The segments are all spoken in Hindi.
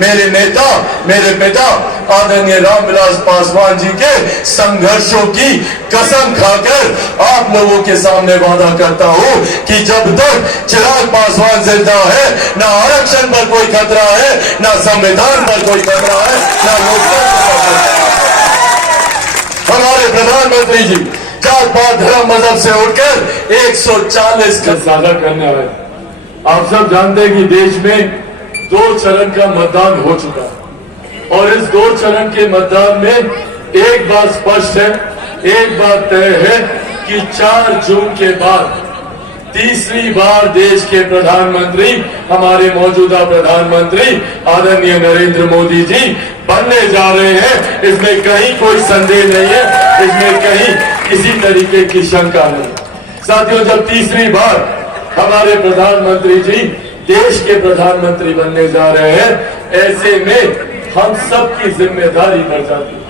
मेरे नेता, मेरे पिता आदरणीय रामविलास पासवान जी के संघर्षों की कसम खाकर आप लोगों के सामने वादा करता हूं कि जब तक चिराग पासवान जिंदा है, ना आरक्षण पर कोई खतरा है, ना संविधान पर कोई खतरा है, ना लोकतंत्र पर कोई खतरा है। हमारे प्रधानमंत्री जी जात पात धर्म मजहब से उठकर 140 का साझा करने आए। आप सब जानते हैं कि देश में 2 चरण का मतदान हो चुका है और इस 2 चरण के मतदान में एक बात स्पष्ट है, एक बात तय है कि 4 जून के बाद तीसरी बार देश के प्रधानमंत्री, हमारे मौजूदा प्रधानमंत्री आदरणीय नरेंद्र मोदी जी बनने जा रहे हैं। इसमें कहीं कोई संदेह नहीं है, इसमें कहीं किसी तरीके की शंका नहीं। साथियों, जब तीसरी बार हमारे प्रधानमंत्री जी देश के प्रधानमंत्री बनने जा रहे हैं, ऐसे में हम सबकी जिम्मेदारी बढ़ जाती है,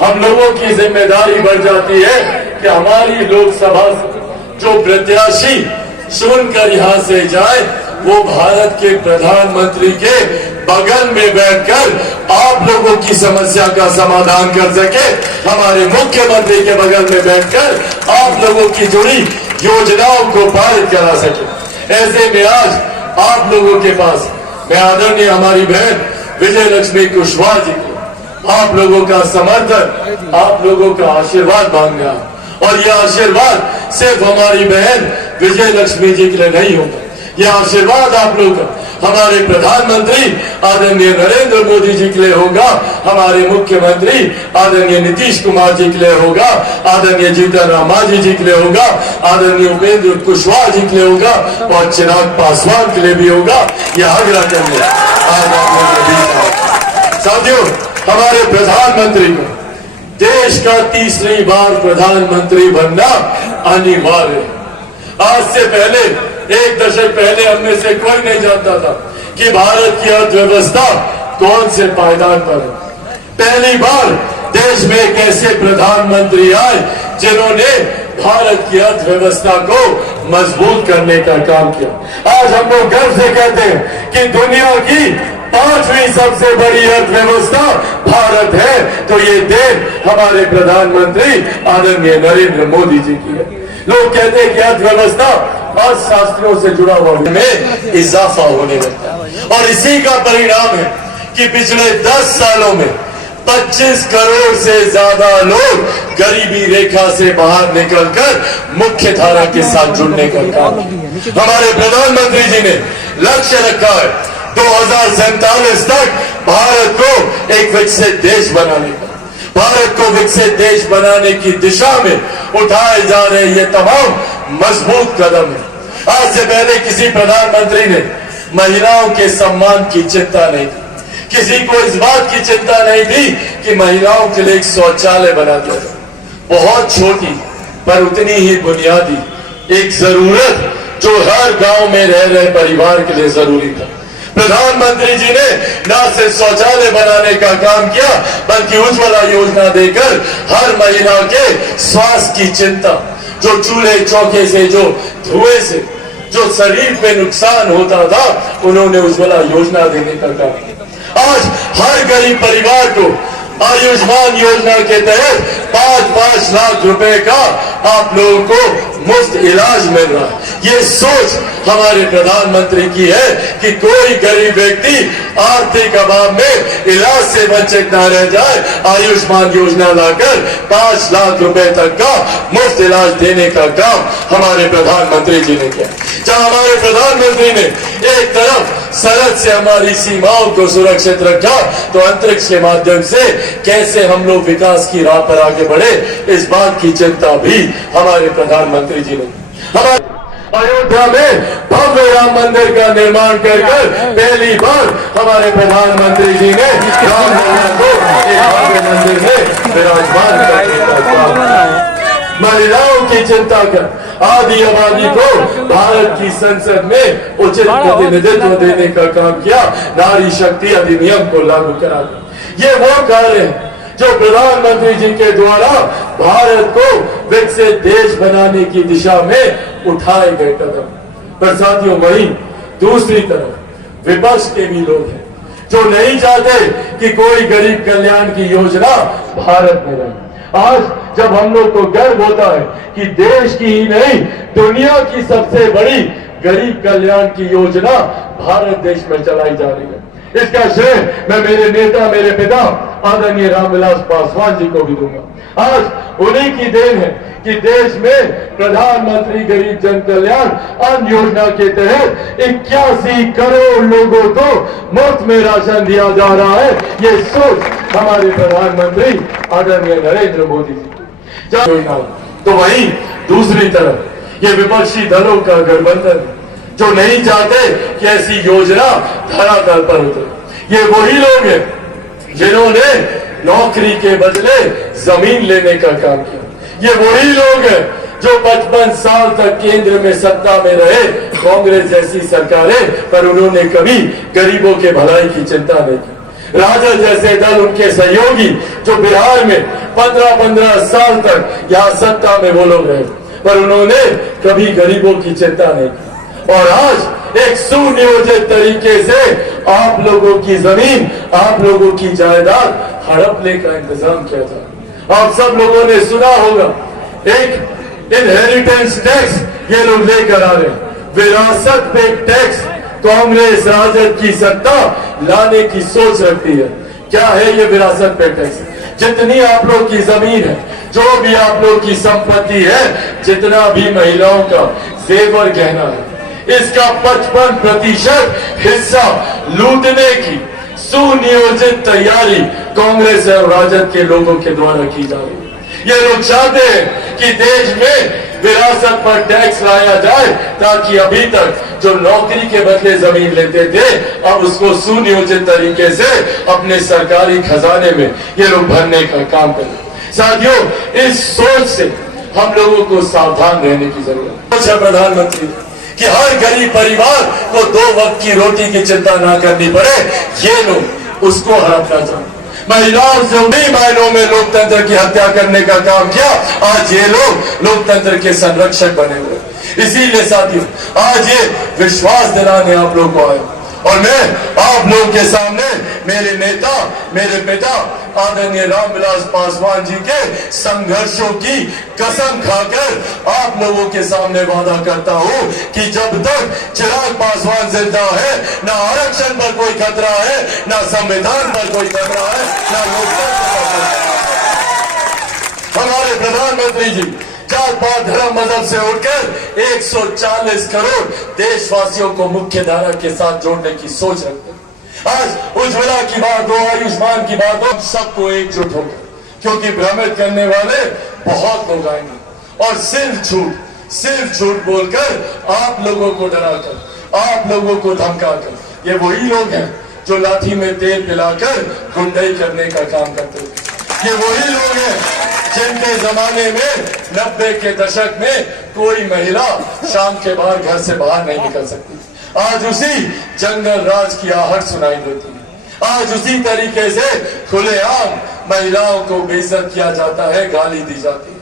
हम लोगों की जिम्मेदारी बढ़ जाती है कि हमारी लोकसभा जो प्रत्याशी चुनकर यहां से जाए वो भारत के प्रधानमंत्री के बगल में बैठकर आप लोगों की समस्या का समाधान कर सके, हमारे मुख्यमंत्री के बगल में बैठकर आप लोगों की जुड़ी योजनाओं को पारित करा सके। ऐसे में आज आप लोगों के पास मैं आदरणीय हमारी बहन विजय लक्ष्मी कुशवाहा जी को आप लोगों का समर्थन, आप लोगों का आशीर्वाद मांगा और यह आशीर्वाद सिर्फ हमारी बहन विजय लक्ष्मी जी के लिए नहीं होगा, यह आशीर्वाद आप लोग हमारे प्रधानमंत्री आदरणीय नरेंद्र मोदी जी के लिए होगा, हमारे मुख्यमंत्री आदरणीय नीतीश कुमार जी के लिए होगा, आदरणीय जीतन राम मांझी जी के लिए होगा, आदरणीय उपेंद्र कुशवाहा जी के लिए होगा और चिराग पासवान के लिए भी होगा। यह आग्रह करने आज आप लोग साथियों, हमारे प्रधानमंत्री को देश का तीसरी बार प्रधानमंत्री बनना अनिवार्य है। आज से पहले 1 दशक पहले हम में से कोई नहीं जानता था कि भारत की अर्थव्यवस्था कौन से पायदान पर है। पहली बार देश में एक ऐसे प्रधानमंत्री आए जिन्होंने भारत की अर्थव्यवस्था को मजबूत करने का काम किया। आज हम लोग गर्व से कहते हैं कि दुनिया की 5वीं सबसे बड़ी अर्थव्यवस्था भारत है, तो ये देन हमारे प्रधानमंत्री आदरणीय नरेंद्र मोदी जी की है। लोग कहते हैं कि अर्थव्यवस्था अर्थशास्त्रियों से जुड़ा हुआ में इजाफा होने लगता है और इसी का परिणाम है कि पिछले 10 सालों में 25 करोड़ से ज्यादा लोग गरीबी रेखा से बाहर निकलकर मुख्य धारा के साथ जुड़ने का काम किया। हमारे प्रधानमंत्री जी ने लक्ष्य रखा है 2047 तक भारत को एक विकसित देश बनाने का। भारत को विकसित देश बनाने की दिशा में उठाए जा रहे ये तमाम मजबूत कदम है। आज से पहले किसी प्रधानमंत्री ने महिलाओं के सम्मान की चिंता नहीं की, किसी को इस बात की चिंता नहीं थी कि महिलाओं के लिए एक शौचालय बना दिया जाए। बहुत छोटी पर उतनी ही बुनियादी एक जरूरत जो हर गांव में रह रहे परिवार के लिए जरूरी था। प्रधानमंत्री जी ने न सिर्फ शौचालय बनाने का काम किया बल्कि उज्ज्वला योजना देकर हर महिला के स्वास्थ्य की चिंता, जो चूल्हे चौके से, जो धुएं से जो शरीर पे नुकसान होता था, उन्होंने उज्ज्वला योजना देने का काम किया। आज हर गरीब परिवार को आयुष्मान योजना के तहत 5-5 लाख रुपए का आप लोगों को मुफ्त इलाज मिल रहा है। ये सोच हमारे प्रधानमंत्री की है कि कोई गरीब व्यक्ति आर्थिक अभाव में इलाज से वंचित न रह जाए। आयुष्मान योजना लाकर 5 लाख रुपए तक का मुफ्त इलाज देने का काम हमारे प्रधानमंत्री जी ने किया। जहां हमारे प्रधानमंत्री ने एक तरफ सरहद से हमारी सीमाओं को सुरक्षित रखा, तो अंतरिक्ष के माध्यम से कैसे हम लोग विकास की राह पर आगे बढ़े, इस बात की चिंता भी हमारे प्रधानमंत्री जी ने। हमारे अयोध्या में भव्य राम मंदिर का निर्माण कर पहली बार हमारे प्रधानमंत्री जी ने राम लला को एक भव्य मंदिर में विराजमान करने का काम। महिलाओं की चिंता कर आदि आबादी को भारत की संसद में उचित प्रतिनिधित्व देने का काम किया। नारी शक्ति अधिनियम को लागू करा दिया। ये वो कार्य है जो प्रधानमंत्री जी के द्वारा भारत को विकसित देश बनाने की दिशा में उठाए गए कदम। पर साथियों, वहीं दूसरी तरफ विपक्ष के भी लोग हैं जो नहीं चाहते कि कोई गरीब कल्याण की योजना भारत में रहे। आज जब हम लोग को गर्व होता है कि देश की ही नहीं दुनिया की सबसे बड़ी गरीब कल्याण की योजना भारत देश में चलाई जा रही है, इसका श्रेय मैं मेरे नेता, मेरे पिता आदरणीय रामविलास पासवान जी को भी दूंगा। आज उन्हीं की देन है कि देश में प्रधानमंत्री गरीब जन कल्याण अन्न योजना के तहत 81 करोड़ लोगों को मुफ्त में राशन दिया जा रहा है। ये सोच हमारे प्रधानमंत्री आदरणीय नरेंद्र मोदी जी की। तो वहीं दूसरी तरफ ये विपक्षी दलों का गठबंधन जो नहीं चाहते कि ऐसी योजना धरातल पर उतरे। ये वही लोग हैं जिन्होंने नौकरी के बदले जमीन लेने का काम किया। ये वही लोग हैं जो 55 साल तक केंद्र में सत्ता में रहे कांग्रेस जैसी सरकारें, पर उन्होंने कभी गरीबों के भलाई की चिंता नहीं की। राजद जैसे दल, उनके सहयोगी जो बिहार में 15-15 साल तक यहाँ सत्ता में वो लोग रहे, पर उन्होंने कभी गरीबों की चिंता नहीं की। और आज एक सुनियोजित तरीके से आप लोगों की जमीन, आप लोगों की जायदाद हड़पने का इंतजाम किया था। आप सब लोगों ने सुना होगा एक इनहेरिटेंस टैक्स ये लोग लेकर आ रहे हैं, विरासत पे टैक्स। कांग्रेस राजद की सत्ता लाने की सोच रखती है। क्या है ये विरासत पे टैक्स? जितनी आप लोग की जमीन है, जो भी आप लोग की संपत्ति है, जितना भी महिलाओं का जेवर गहना है, इसका 55% हिस्सा लूटने की सुनियोजित तैयारी कांग्रेस और राजद के लोगों के द्वारा की जा रही है। ये लोग चाहते हैं कि देश में विरासत पर टैक्स लाया जाए ताकि अभी तक जो नौकरी के बदले जमीन लेते थे अब उसको सुनियोजित तरीके से अपने सरकारी खजाने में ये लोग भरने का काम करें। साथियों, इस सोच से हम लोगों को सावधान रहने की जरूरत है। प्रधानमंत्री कि हर गरीब परिवार को 2 वक्त की रोटी की चिंता ना करनी पड़े, ये लोग उसको हड़पना चाहते। महिलाओं से बड़ी मायनों में लोकतंत्र की हत्या करने का काम किया, आज ये लोग लोकतंत्र के संरक्षक बने हुए। इसीलिए साथियों, आज ये विश्वास दिलाने आप लोग को आए और मैं आप लोगों के सामने मेरे नेता, मेरे पिता आदरणीय रामविलास पासवान जी के संघर्षों की कसम खाकर आप लोगों के सामने वादा करता हूं कि जब तक चिराग पासवान जिंदा है, ना आरक्षण पर कोई खतरा है, ना संविधान पर कोई खतरा है, ना लोकतंत्र पर कोई खतरा है। हमारे प्रधानमंत्री जी जात पात धर्म मजहब से उठकर 140 करोड़ देशवासियों को मुख्य धारा के साथ जोड़ने की सोच रखते हैं। आज उज्ज्वला की बात हो, आयुष्मान की बात हो, सबको एकजुट होकर, क्योंकि भ्रमित करने वाले बहुत लोग आएंगे और सिर्फ झूठ बोलकर आप लोगों को डराकर, आप लोगों को धमकाकर, ये वही लोग हैं जो लाठी में तेल पिलाकर गुंडाई करने का काम करते हैं। ये वही लोग हैं जिनके जमाने में 90 के दशक में कोई महिला शाम के बाद घर से बाहर नहीं निकल सकती। आज उसी जंगल राज की आहट सुनाई देती है। आज उसी तरीके से खुलेआम महिलाओं को बेइज्जत किया जाता है, गाली दी जाती है।